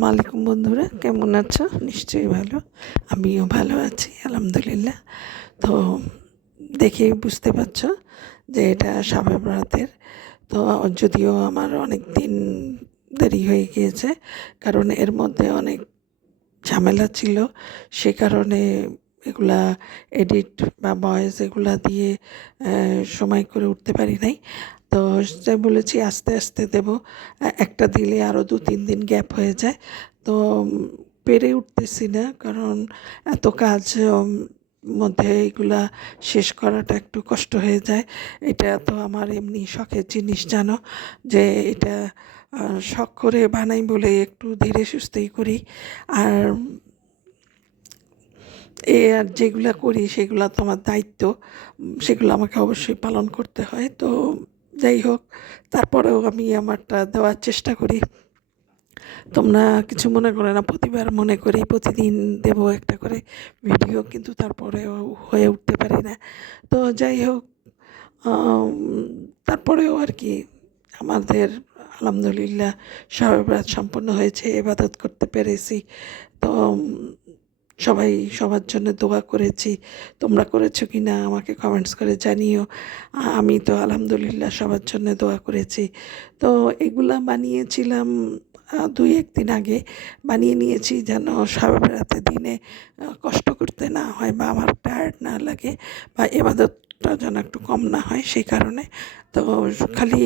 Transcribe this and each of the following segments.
আসসালামু আলাইকুম বন্ধুরা, কেমন আছো? নিশ্চয়ই ভালো। আমিও ভালো আছি, আলহামদুলিল্লাহ। তো দেখেই বুঝতে পারছ যে এটা সাবে বরাতের তো যদিও আমার অনেক দিন দেরি হয়ে গিয়েছে, কারণ এর মধ্যে অনেক ঝামেলা ছিল। সে কারণে এগুলা এডিট বা ভয়েস এগুলা দিয়ে সময় করে উঠতে পারি নাই। তো যাই বলেছি, আস্তে আস্তে দেব। একটা দিলে আরও দু তিন দিন গ্যাপ হয়ে যায়। তো পেরে উঠতেছি না, কারণ এত কাজ মধ্যে এইগুলা শেষ করাটা একটু কষ্ট হয়ে যায়। এটা তো আমার এমনি শখের জিনিস, জানো? যে এটা শখ করে বানাই বলে একটু ধীরে সুস্থেই করি। আর এ আর যেগুলা করি সেগুলো তো আমার দায়িত্ব সেগুলো আমাকে অবশ্যই পালন করতে হয়। তো যাই হোক, তারপরেও আমি আমারটা দেওয়ার চেষ্টা করি। তোমরা কিছু মনে করে না, প্রতিবার মনে করি প্রতিদিন দেব একটা করে ভিডিও, কিন্তু তারপরেও হয়ে উঠতে পারি না। তো যাই হোক তারপরেও আর কি আমাদের আলহামদুলিল্লাহ সবাই সম্পন্ন হয়েছে, এবাদত করতে পেরেছি। তো সবাই সবার জন্য দোয়া করেছি। তোমরা করেছ কি না আমাকে কমেন্টস করে জানিও। আমি তো আলহামদুলিল্লাহ সবার জন্য দোয়া করেছি। তো এগুলা বানিয়েছিলাম দুই একদিন আগে বানিয়ে নিয়েছি যেন সবে বেড়াতে দিনে কষ্ট করতে না হয় বা আমার টায়ার্ড না লাগে বা এবাদতটা যেন একটু কম না হয় সেই কারণে। তো খালি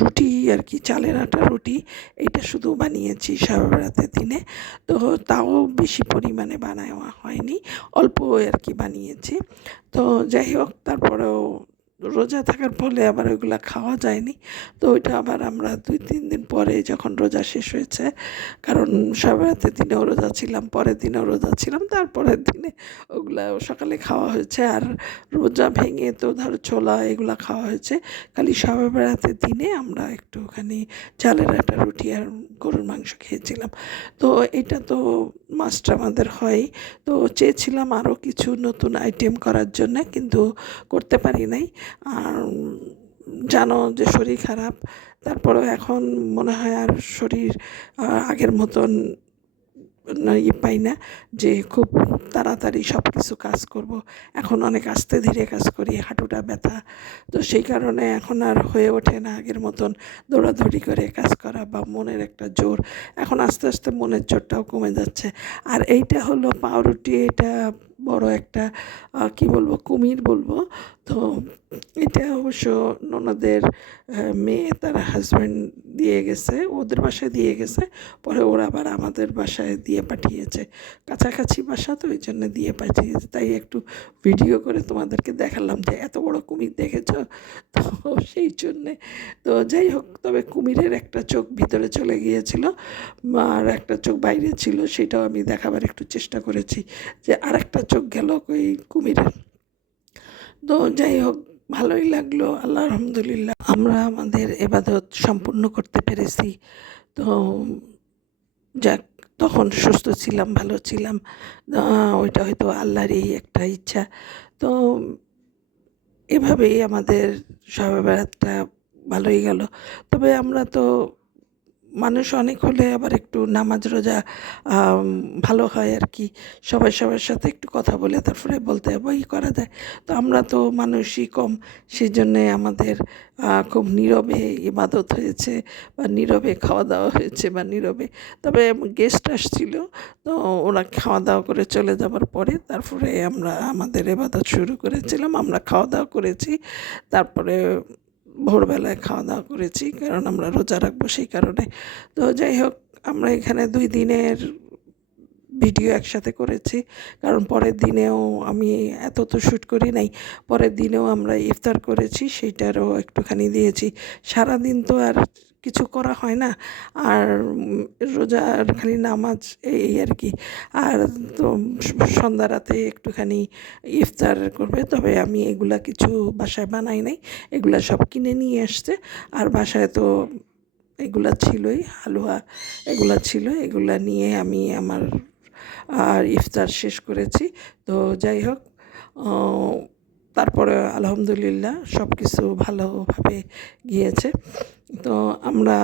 রুটি আর কি, চালের আটা, রুটি, এটা শুধু বানিয়েছি সবে রাতের দিনে। তো তাও বেশি পরিমাণে বানাওয়া হয়নি, অল্প আর কি বানিয়েছি। তো যাই হোক, তারপরেও রোজা থাকার ফলে আবার ওইগুলো খাওয়া যায়নি। তো ওইটা আবার আমরা দুই, তিন দিন পরে যখন রোজা শেষ হয়েছে, কারণ সবাইতে দিনেও রোজা ছিলাম, পরের দিনেও রোজা ছিলাম, তারপরের দিনে ওগুলা সকালে খাওয়া হয়েছে। আর রোজা ভেঙে তো ধরো ছোলা এগুলা খাওয়া হয়েছে। খালি সবে বেড়াতে দিনে আমরা একটুখানি চালের একটা রুটি আর গরুর মাংস খেয়েছিলাম। তো এটা তো মাস্ট আমাদের হয়। তো চেয়েছিলাম আরও কিছু নতুন আইটেম করার জন্য, কিন্তু করতে পারি নাই। জানো যে শরীর খারাপ, তারপরেও এখন মনে হয় আর শরীর আগের মতন ইয়ে পাই না যে খুব তাড়াতাড়ি সব কিছু কাজ করব। এখন অনেক আস্তে ধীরে কাজ করি, হাঁটুটা ব্যথা। তো সেই কারণে এখন আর হয়ে ওঠে না আগের মতন দৌড়াদৌড়ি করে কাজ করা বা মনের একটা জোর। এখন আস্তে আস্তে মনের জোরটাও কমে যাচ্ছে। আর এইটা হলো পাউরুটি, এটা বড় একটা কি বলব, কুমির বলব। তো এটা অবশ্য ননদের মেয়ে, তার হাজব্যান্ড দিয়ে গেছে, ওদের বাসায় দিয়ে গেছে, পরে ওরা আবার আমাদের বাসায় দিয়ে পাঠিয়েছে। কাছাকাছি বাসা তো ওই জন্য দিয়ে পাঠিয়েছে। তাই একটু ভিডিও করে তোমাদেরকে দেখালাম যে এত বড় কুমির দেখেছ? তো সেই জন্যে। তো যাই হোক, তবে কুমিরের একটা চোখ ভিতরে চলে গিয়েছিল, আর একটা চোখ বাইরে ছিল, সেটাও আমি দেখাবার একটু চেষ্টা করেছি যে আর একটা চোখ গেল ওই কুমিরের। তো যাই হোক ভালোই লাগল, আল্লাহ আলহামদুলিল্লাহ। আমরা আমাদের এবাদত সম্পূর্ণ করতে পেরেছি। তো যাক, তখন সুস্থ ছিলাম, ভালো ছিলাম। ওইটা হয়তো আল্লাহরই একটা ইচ্ছা। তো এভাবেই আমাদের সবে বেড়াতটা ভালোই গেল। তবে আমরা তো মানুষ অনেক হলে আবার একটু নামাজ, রোজা ভালো হয় আর কি। সবাই সবার সাথে একটু কথা বলে তারপরে বলতে হবে ই করা যায়। তো আমরা তো মানুষই কম সেই জন্যে আমাদের খুব নীরবে ইবাদত হয়েছে বা নীরবে খাওয়া দাওয়া হয়েছে বা নীরবে। তবে গেস্ট আসছিল, তো ওরা খাওয়া দাওয়া করে চলে যাবার পরে তারপরে আমরা, আমাদের এবাদত শুরু করেছিলাম, আমরা খাওয়া দাওয়া করেছি। তারপরে ভোরবেলায় খাওয়া দাওয়া করেছি, কারণ আমরা রোজা রাখব সেই কারণে। তো যাই হোক, আমরা এখানে দুই দিনের ভিডিও একসাথে করেছি, কারণ পরের দিনেও আমি এত তো শ্যুট করি নাই, পরের দিনেও আমরা ইফতার করেছি, সেইটারও একটুখানি দিয়েছি। সারাদিন তো আর কিছু করা হয় না। আর রোজার খালি নামাজ এই আর কি আর তো সন্ধ্যা রাতে একটুখানি ইফতার করবে। তবে আমি এগুলা কিছু বাসায় বানাই নাই। এগুলা সব কিনে নিয়ে এসছে আর বাসায় তো এগুলা ছিলই, হালুয়া এগুলা ছিল এগুলা নিয়ে আমি আমার, আর ইফতার শেষ করেছি। তো যাই হোক তারপরে আলহামদুলিল্লাহ সব কিছু ভালোভাবে গিয়েছে। তো আমরা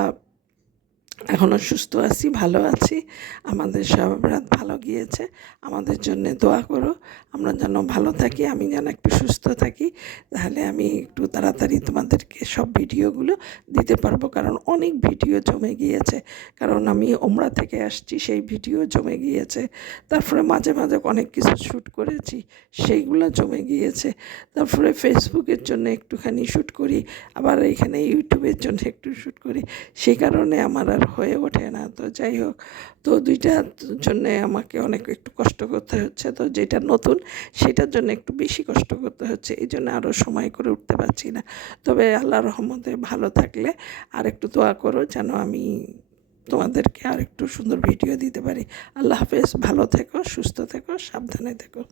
এখনও সুস্থ আছি, ভালো আছি। আমাদের সব রাত ভালো গিয়েছে। আমাদের জন্যে দোয়া করো। আমরা যেন ভালো থাকি, আমি যেন একটু সুস্থ থাকি। তাহলে আমি একটু তাড়াতাড়ি তোমাদেরকে সব ভিডিওগুলো দিতে পারব। কারণ অনেক ভিডিও জমে গিয়েছে। কারণ আমি ওমরা থেকে আসছি, সেই ভিডিও জমে গিয়েছে। তারপরে মাঝে মাঝে অনেক কিছু শ্যুট করেছি, সেইগুলো জমে গিয়েছে। তারপরে ফেসবুকের জন্য একটুখানি শ্যুট করি, আবার এখানে ইউটিউবের জন্য একটু শ্যুট করি। সেই কারণে আমার আর হয়ে ওঠে না। তো যাই হোক, তো দুইটার জন্যে আমাকে অনেক একটু কষ্ট করতে হচ্ছে। তো যেটা নতুন, সেটার জন্য একটু বেশি কষ্ট করতে হচ্ছে। এই জন্য আরও সময় করে উঠতে পারছি না। তবে আল্লাহ রহমতে ভালো থাকলে আর একটু দোয়া করো যেন আমি তোমাদেরকে আর একটু সুন্দর ভিডিও দিতে পারি। আল্লাহ হাফেজ, ভালো থেকো, সুস্থ থেকো, সাবধানে থেকো।